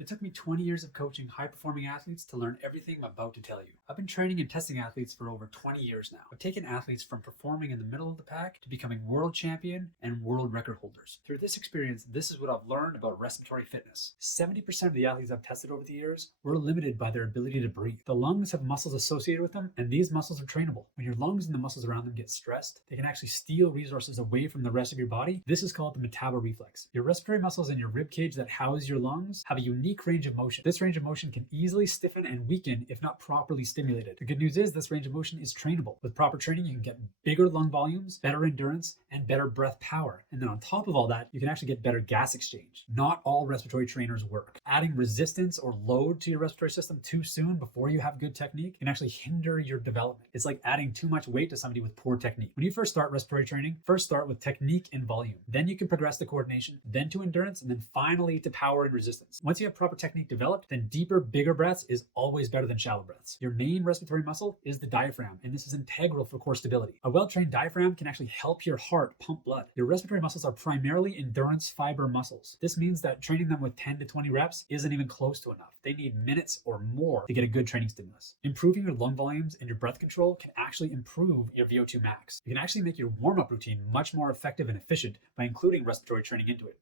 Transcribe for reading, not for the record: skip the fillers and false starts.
It took me 20 years of coaching high performing athletes to learn everything I'm about to tell you. I've been training and testing athletes for over 20 years now. I've taken athletes from performing in the middle of the pack to becoming world champion and world record holders. Through this experience, this is what I've learned about respiratory fitness. 70% of the athletes I've tested over the years were limited by their ability to breathe. The lungs have muscles associated with them, and these muscles are trainable. When your lungs and the muscles around them get stressed, they can actually steal resources away from the rest of your body. This is called the metaboreflex. Your respiratory muscles in your rib cage that house your lungs have a unique range of motion. This range of motion can easily stiffen and weaken if not properly stimulated. The good news is this range of motion is trainable. With proper training, you can get bigger lung volumes, better endurance, and better breath power. And then on top of all that, you can actually get better gas exchange. Not all respiratory trainers work. Adding resistance or load to your respiratory system too soon before you have good technique can actually hinder your development. It's like adding too much weight to somebody with poor technique. When you first start respiratory training, first start with technique and volume. Then you can progress to coordination, then to endurance, and then finally to power and resistance. Once you have proper technique developed, then deeper, bigger breaths is always better than shallow breaths. Your main respiratory muscle is the diaphragm, and this is integral for core stability. A well-trained diaphragm can actually help your heart pump blood. Your respiratory muscles are primarily endurance fiber muscles. This means that training them with 10 to 20 reps isn't even close to enough. They need minutes or more to get a good training stimulus. Improving your lung volumes and your breath control can actually improve your VO2 max. You can actually make your warm-up routine much more effective and efficient by including respiratory training into it.